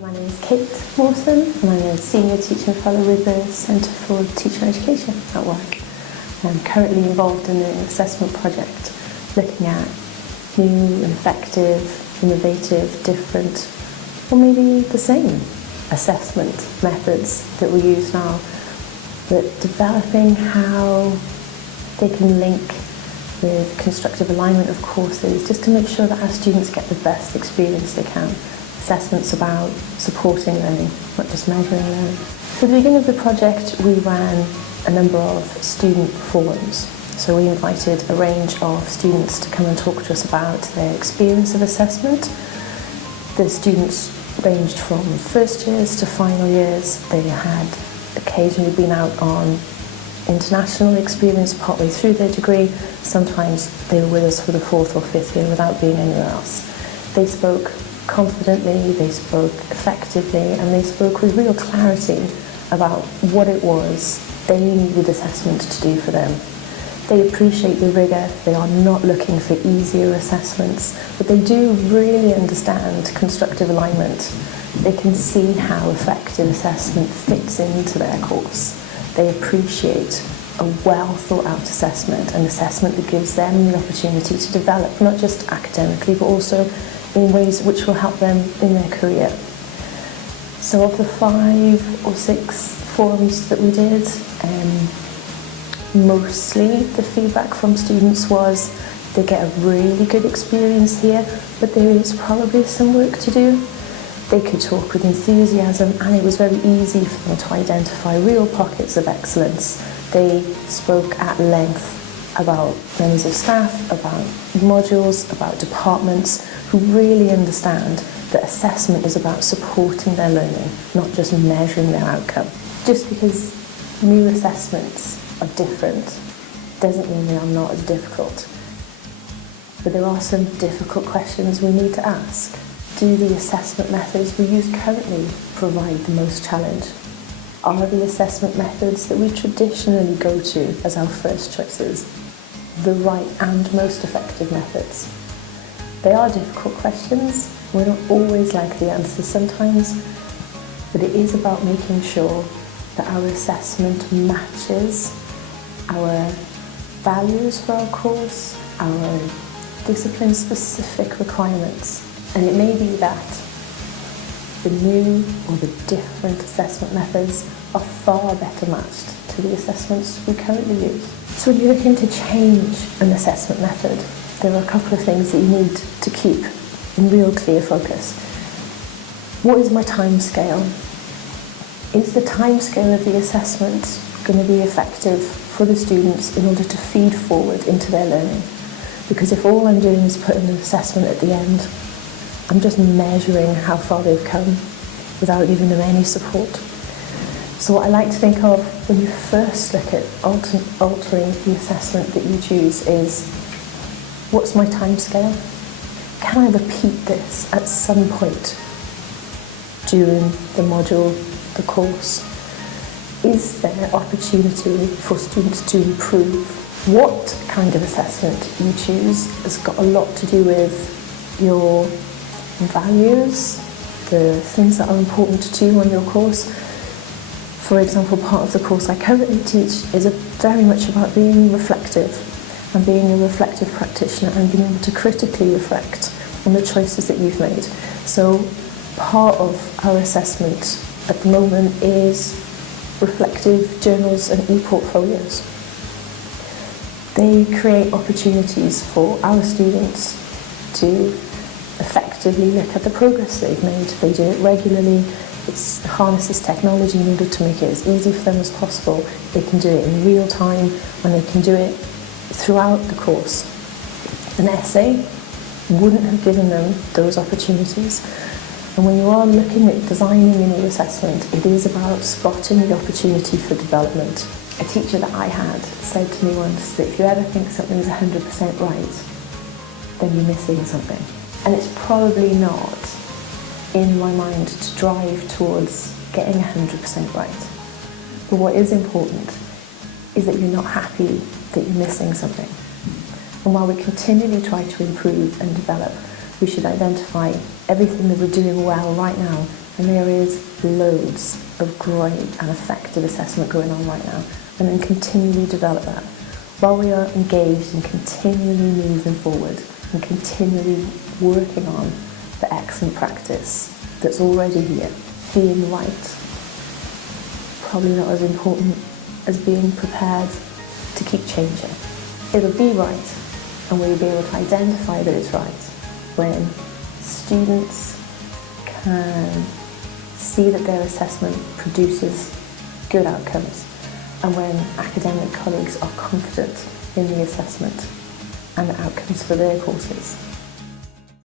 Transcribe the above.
My name is Kate Mawson and I'm a Senior Teaching Fellow with the Centre for Teacher Education at work. I'm currently involved in an assessment project looking at new and effective, innovative, different, or maybe the same assessment methods that we use now, but developing how they can link with constructive alignment of courses just to make sure that our students get the best experience they can. Assessment's about supporting learning, not just measuring learning. So at the beginning of the project, we ran a number of student forums. So we invited a range of students to come and talk to us about their experience of assessment. The students ranged from first years to final years. They had occasionally been out on international experience partway through their degree. Sometimes they were with us for the fourth or fifth year without being anywhere else. They spoke confidently, they spoke effectively, and they spoke with real clarity about what it was they needed assessment to do for them. They appreciate the rigour, they are not looking for easier assessments, but they do really understand constructive alignment. They can see how effective assessment fits into their course. They appreciate a well thought out assessment, an assessment that gives them the opportunity to develop, not just academically, but also in ways which will help them in their career. So of the 5 or 6 forums that we did, mostly the feedback from students was they get a really good experience here, but there is probably some work to do. They could talk with enthusiasm, and it was very easy for them to identify real pockets of excellence. They spoke at length about members of staff, about modules, about departments who really understand that assessment is about supporting their learning, not just measuring their outcome. Just because new assessments are different doesn't mean they are not as difficult. But there are some difficult questions we need to ask. Do the assessment methods we use currently provide the most challenge? Are the assessment methods that we traditionally go to as our first choices the right and most effective methods? They are difficult questions. We don't always like the answers sometimes, but it is about making sure that our assessment matches our values for our course, our discipline-specific requirements. And it may be that the new or the different assessment methods are far better matched to the assessments we currently use. So when you're looking to change an assessment method, there are a couple of things that you need to keep in real clear focus. What is my time scale? Is the time scale of the assessment going to be effective for the students in order to feed forward into their learning? Because if all I'm doing is putting an assessment at the end, I'm just measuring how far they've come without giving them any support. So what I like to think of when you first look at altering the assessment that you choose is, what's my time scale? Can I repeat this at some point during the module, the course? Is there opportunity for students to improve? What kind of assessment you choose has got a lot to do with your values, the things that are important to you on your course. For example, part of the course I currently teach is very much about being reflective and being a reflective practitioner and being able to critically reflect on the choices that you've made. So part of our assessment at the moment is reflective journals and e-portfolios. They create opportunities for our students to effectively look at the progress they've made. They do it regularly. It harnesses technology in order to make it as easy for them as possible. They can do it in real time, and they can do it throughout the course. An essay wouldn't have given them those opportunities. And when you are looking at designing a new assessment, it is about spotting the opportunity for development. A teacher that I had said to me once that if you ever think something's 100% right, then you're missing something. And it's probably not in my mind to drive towards getting 100% right. But what is important is that you're not happy that you're missing something. And while we continually try to improve and develop, we should identify everything that we're doing well right now And there is loads of great and effective assessment going on right now, and then continually develop that while we are engaged in continually moving forward and continually working on the excellent practice that's already here. Being right, probably not as important as being prepared to keep changing. It'll be right, and we'll be able to identify that it's right when students can see that their assessment produces good outcomes, and when academic colleagues are confident in the assessment and the outcomes for their courses.